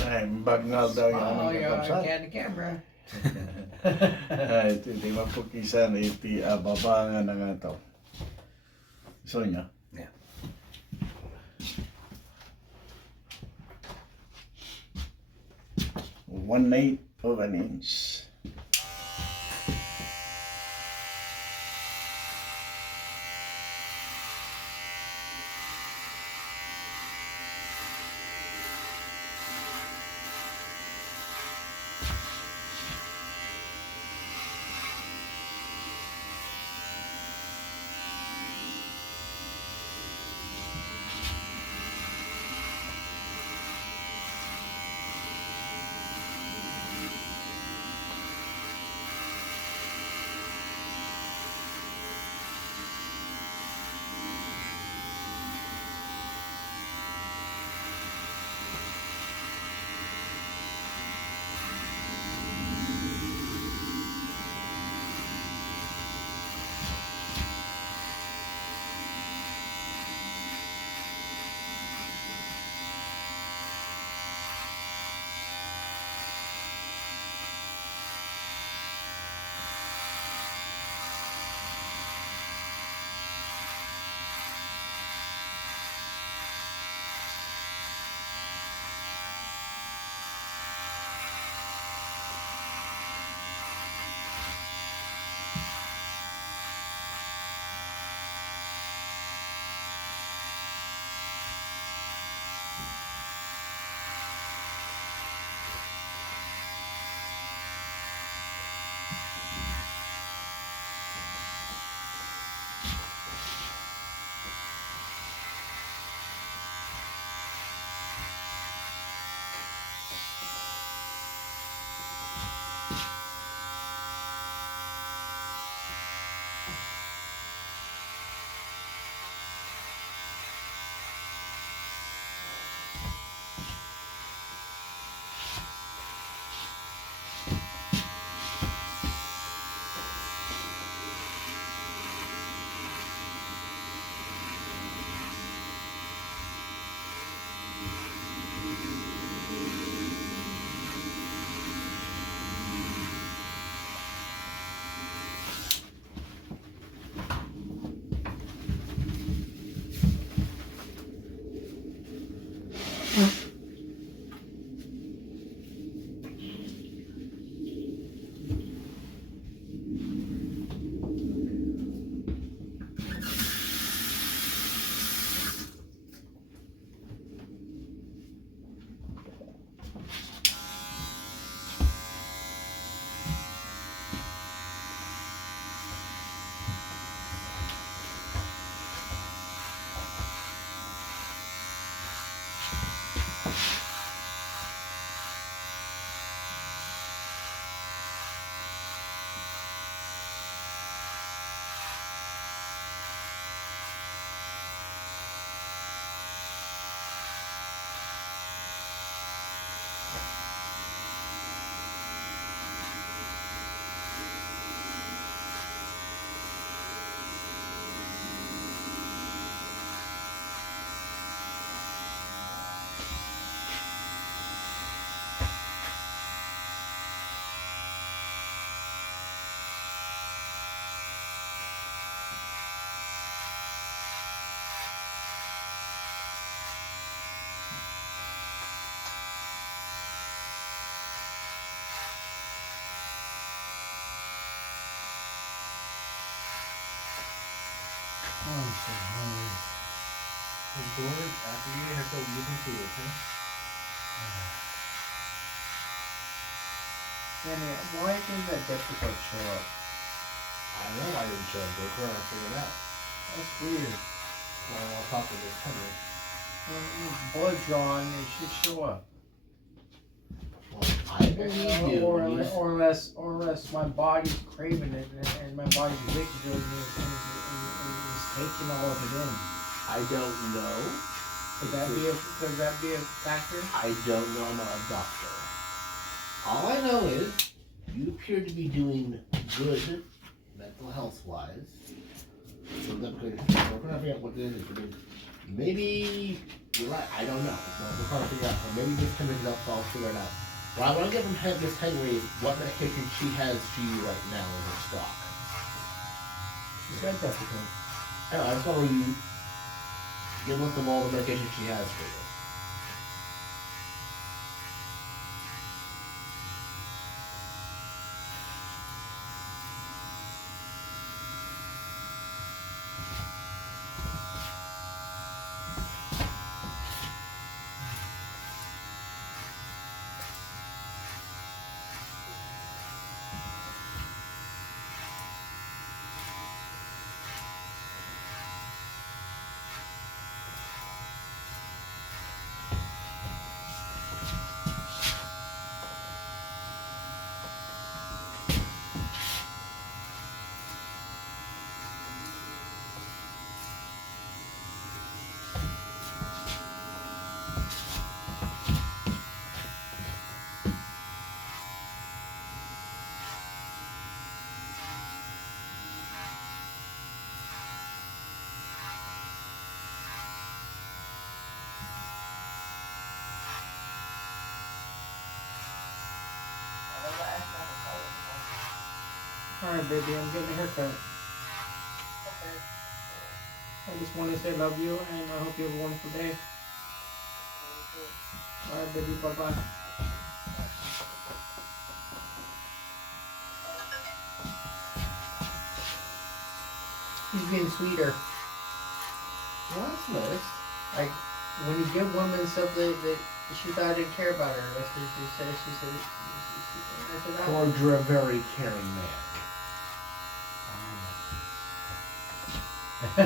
Ay, bagnal daw yung Oh, anong you're kakabsat. on the camera. Ay, iti mapukisan, iti babangan na nga to. So niya? Yeah. One-eighth of an inch. Oh, I'm so hungry. I'm bored after you have to listen to it, huh? Anyway, why didn't that Deathbird show up? I don't know why I didn't show up. We're trying to figure it out. That's weird. Well, I'll talk to this Henry. Blood drawn, it should show up. Well, I believe you. Or unless my body's craving it and my body's addicted to it and is taking all of it in. I don't know. Could that be a factor? I don't know. I'm not a doctor. All I know is you appear to be doing good mental health wise. So we're gonna figure out what it is. Maybe You're right. I don't know. So we're trying to figure out. So maybe this time up, so I'll figure it out. What I want to get from Miss Henry is what medication she has for you right now in her stock. She said that to me. I just want to get a list of all the medication she has for you. Alright, baby, I'm getting a haircut. I just want to say love you and I hope you have a wonderful day. Alright, baby, bye bye. He's being sweeter. Well, that's nice. Like, when you give women something that she thought I didn't care about her, that's what she said. She said, that's what I George, you're a very caring man. I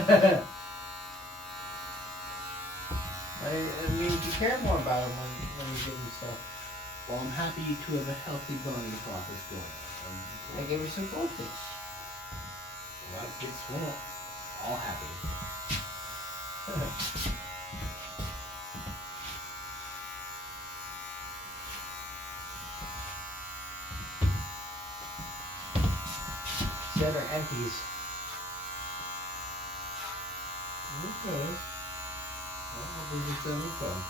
mean, you care more about him when you give him stuff. Well, I'm happy to have a healthy bonding process going on. I gave her some goldfish. Well, that gets one all happy. Said her aunties. Okay. Well, I'll bring this down the phone.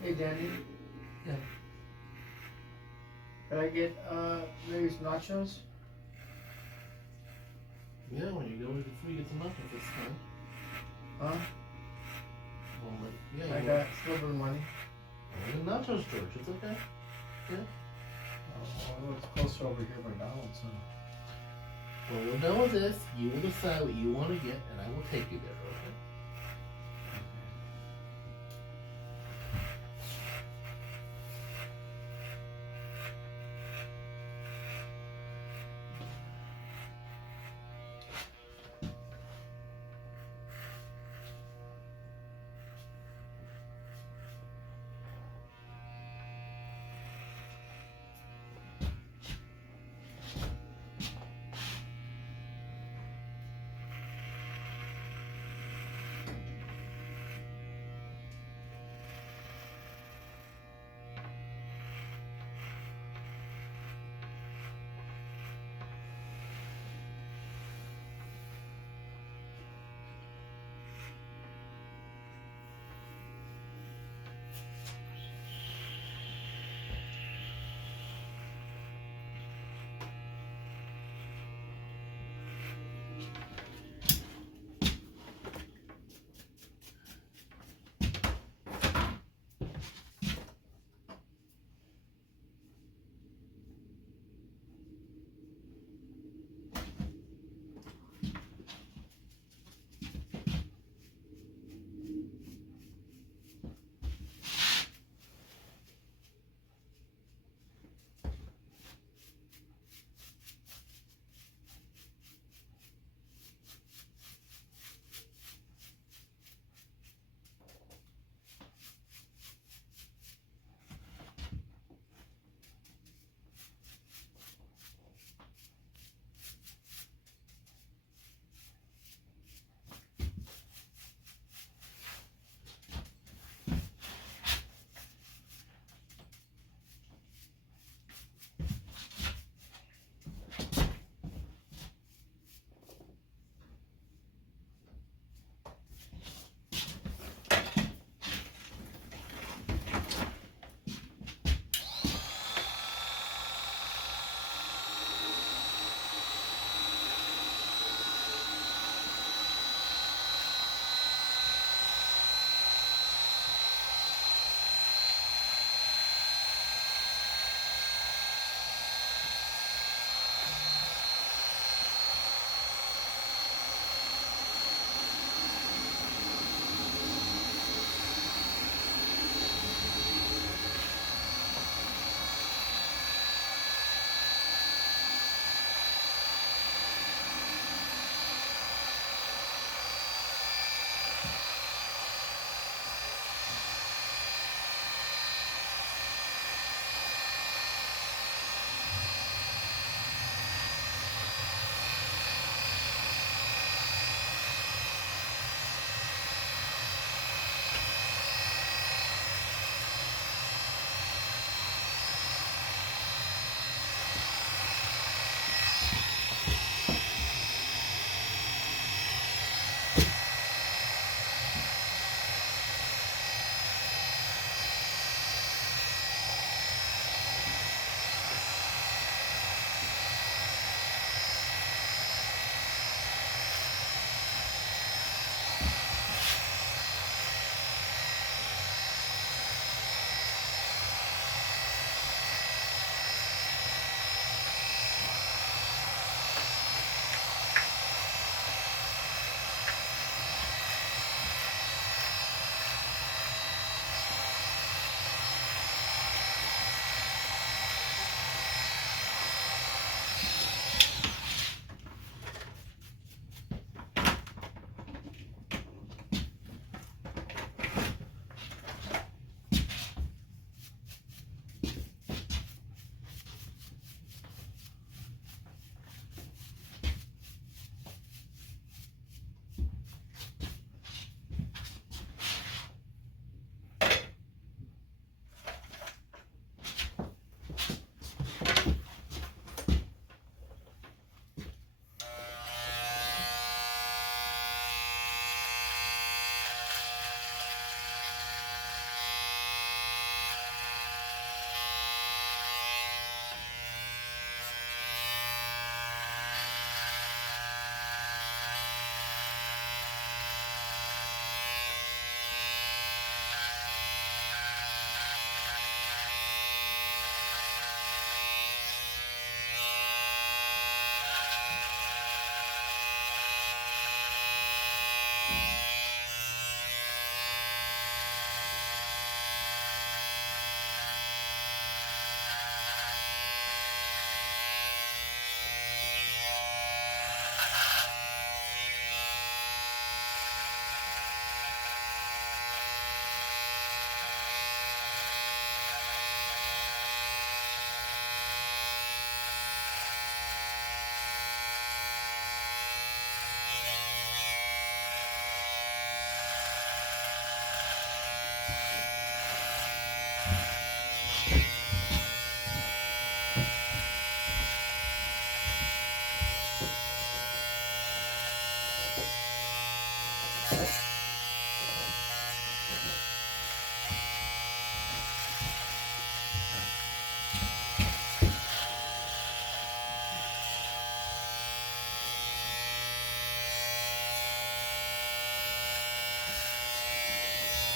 Hey, Danny. Yeah. Can I get maybe some nachos? Yeah, when you go before you get some muffins this time. Huh? Well, like, yeah, I you got a little bit of money. want the nachos, George. It's okay. Oh, it's closer over here by McDonald's. Huh? When we're done with this, you will decide what you want to get, and I will take you there, okay?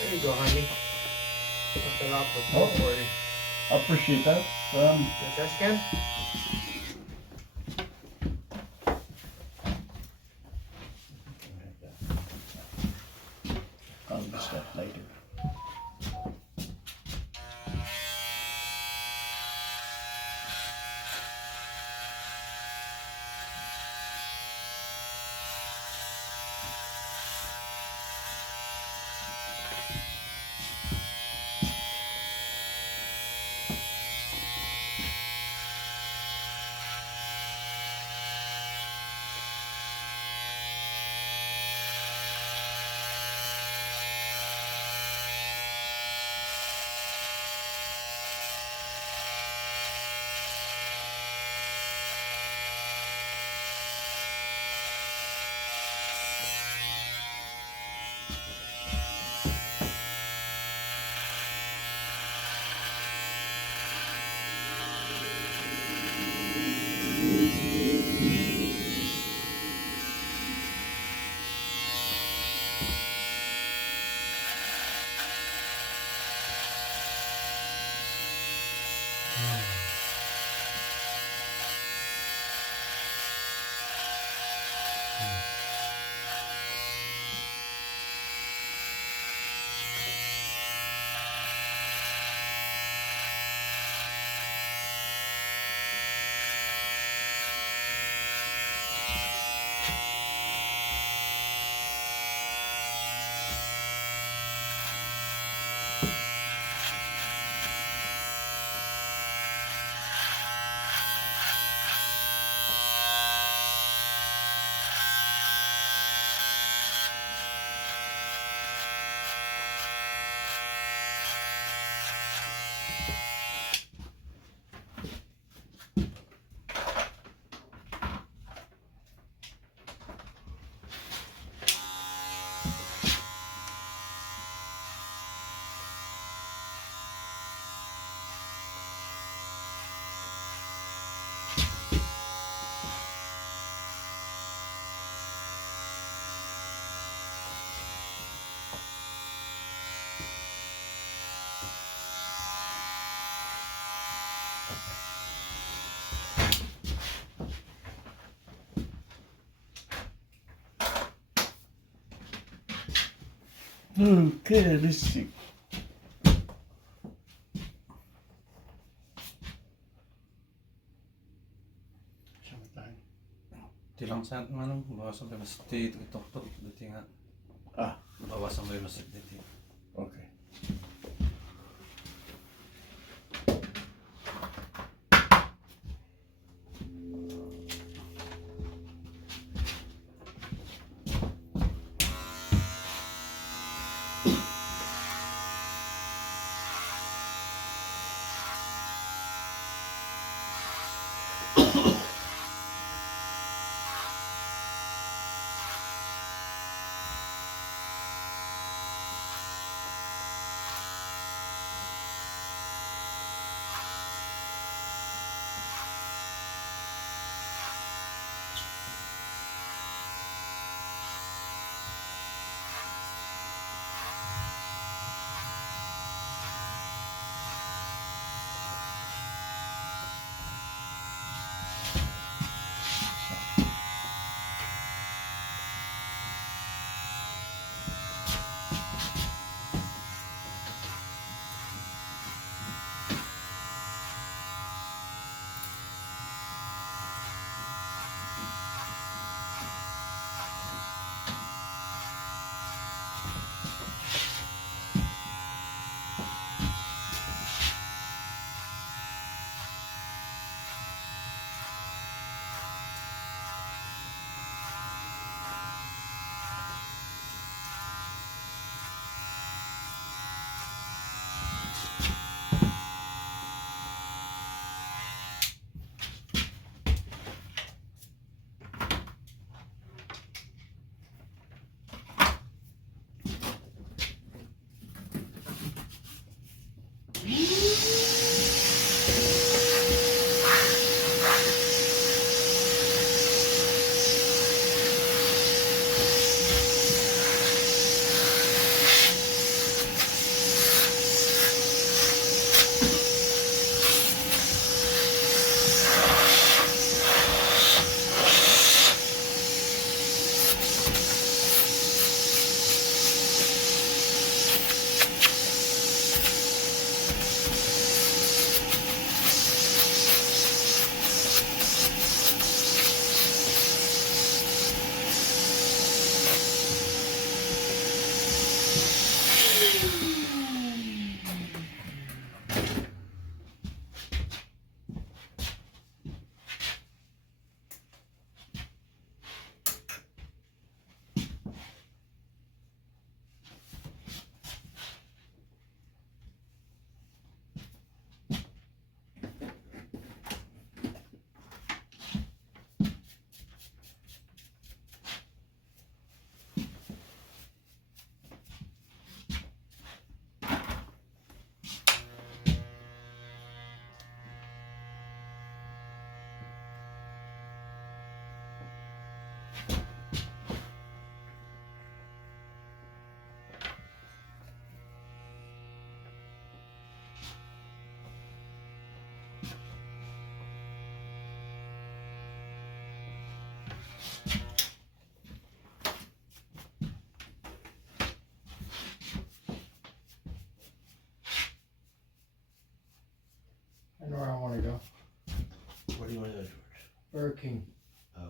There you go, honey. Hook it up with Oh. for you. Appreciate that. The trash can? I'll use that later. Okay, let's see. Summertime. Tilang sa ano, bawasan kayo mas dito ito dito nga. Ah. Bawasan kayo mas dito. Okay.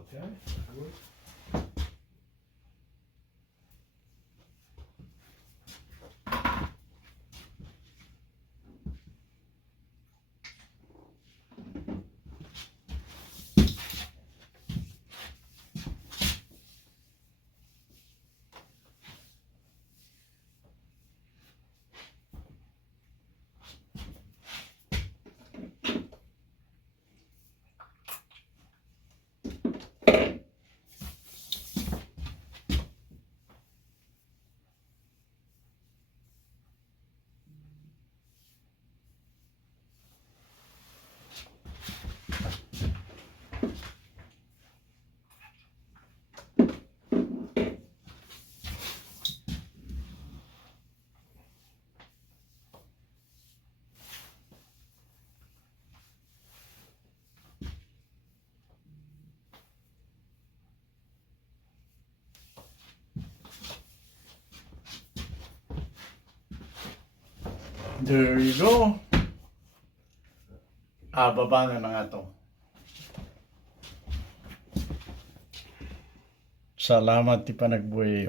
Okay. Good. There you go. Baba na nga to. Salamat ti panagbuhay.